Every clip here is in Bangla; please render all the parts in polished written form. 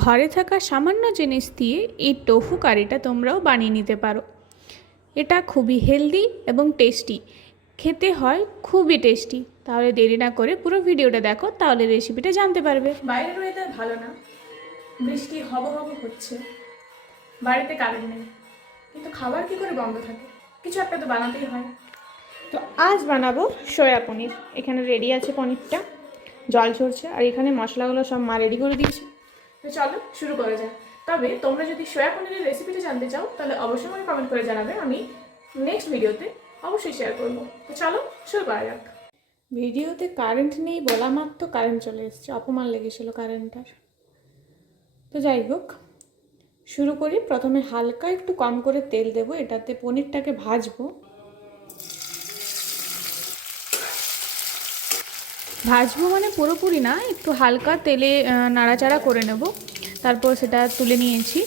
ঘরে থাকা সামান্য জিনিস দিয়ে এই টোফু কারিটা তোমরাও বানিয়ে নিতে পারো। এটা খুবই হেলদি এবং টেস্টি, খেতে হয় খুবই টেস্টি। তাহলে দেরি না করে পুরো ভিডিওটা দেখো, তাহলে রেসিপিটা জানতে পারবে। বাইরের ওয়েদার ভালো না, বৃষ্টি হব হচ্ছে, বাড়িতে কারেন্ট নেই, কিন্তু খাবার কি করে বন্ধ থাকে? কিছু একটা তো বানাতেই হয়। তো আজ বানাবো সয়া পনির। এখানে রেডি আছে পনিরটা, জল ঝরছে, আর এখানে মশলাগুলো সব মা রেডি করে দিয়েছে। তো চলো শুরু করা যাক। তবে তোমরা যদি সয়া পনিরের রেসিপিটা জানতে চাও তাহলে অবশ্যই আমাকে কমেন্ট করে জানাবে, আমি নেক্সট ভিডিওতে অবশ্যই শেয়ার করব। তো চলো শুরু করা যাক। ভিডিওতে কারেন্ট নেই বলা মাত্র কারেন্ট চলে এসেছে, অপমান লেগেছিল কারেন্টটার। তো যাই হোক, শুরু করি। প্রথমে হালকা একটু কম করে তেল দেবো, এটাতে পনিরটাকে ভাজবো। ভাজবো মানে পুরোপুরি না, একটু হালকা তেলে নাড়াচাড়া করে নেব। তারপর সেটা তুলে নিয়েছি।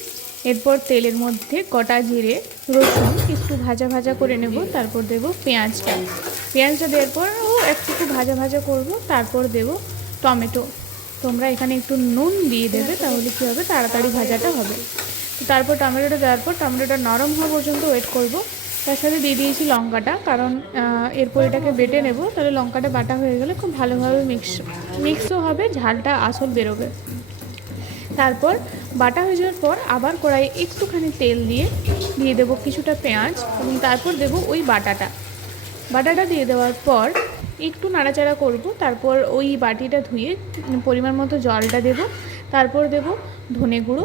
এরপর তেলের মধ্যে গোটা জিরে, রসুন একটু ভাজা ভাজা করে নেব। তারপর দেব পেঁয়াজটা দেওয়ার পর একটু ভাজা ভাজা করব। তারপর দেব টমেটো। তোমরা এখানে একটু নুন দিয়ে দেবে, তাহলে কী হবে, তাড়াতাড়ি ভাজাটা হবে। তো তারপর টমেটোটা দেওয়ার পর টমেটোটা নরম হওয়া পর্যন্ত ওয়েট করব। তার সাথে দিয়ে দিয়েছি লঙ্কাটা, কারণ এরপর এটাকে বেটে নেব। তাহলে লঙ্কাটা বাটা হয়ে গেলে খুব ভালোভাবে মিক্সও হবে, ঝালটা আসল বেরোবে। তারপর বাটা হয়ে যাওয়ার পর আবার কড়াইয়ে একটুখানি তেল দিয়ে দেবো কিছুটা পেঁয়াজ, এবং তারপর দেব ওই বাটাটা দিয়ে দেওয়ার পর একটু নাড়াচাড়া করব। তারপর ওই বাটিটা ধুয়ে পরিমাণ মতো জলটা দেব। তারপর দেব ধনে গুঁড়ো,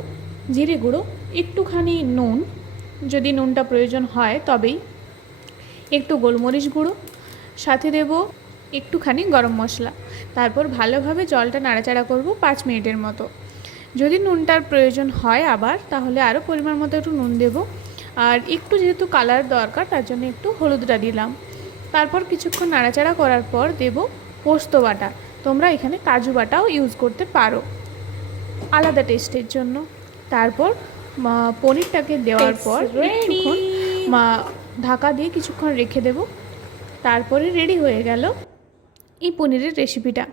জিরে গুঁড়ো, একটুখানি নুন, যদি নুনটা প্রয়োজন হয় তবেই, একটু গোলমরিচ গুঁড়ো, সাথে দেব একটুখানি গরম মশলা। তারপর ভালোভাবে জলটা নাড়াচাড়া করব 5 মিনিটের মতো। যদি নুনটার প্রয়োজন হয় আবার, তাহলে আরও পরিমাণ মতো একটু নুন দেব। আর একটু যেহেতু কালার দরকার, তার জন্য একটু হলুদটা দিলাম। তারপর কিছুক্ষণ নাড়াচাড়া করার পর দেব পোস্ত বাটা। তোমরা এখানে কাজু বাটাও ইউজ করতে পারো আলাদা টেস্টের জন্য। তারপর পনিরটাকে দেওয়ার পর কিছুক্ষণ ঢাকা দিয়ে কিছুক্ষণ রেখে দেব। তারপরে রেডি হয়ে গেল এই পনিরের রেসিপিটা।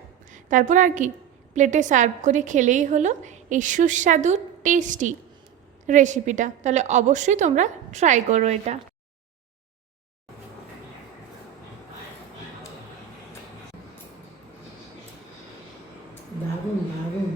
তারপর আর কি, প্লেটে সার্ভ করে খেলেই হলো এই সুস্বাদু টেস্টি রেসিপিটা। তাহলে অবশ্যই তোমরা ট্রাই করো এটা। দারুণ দারুণ।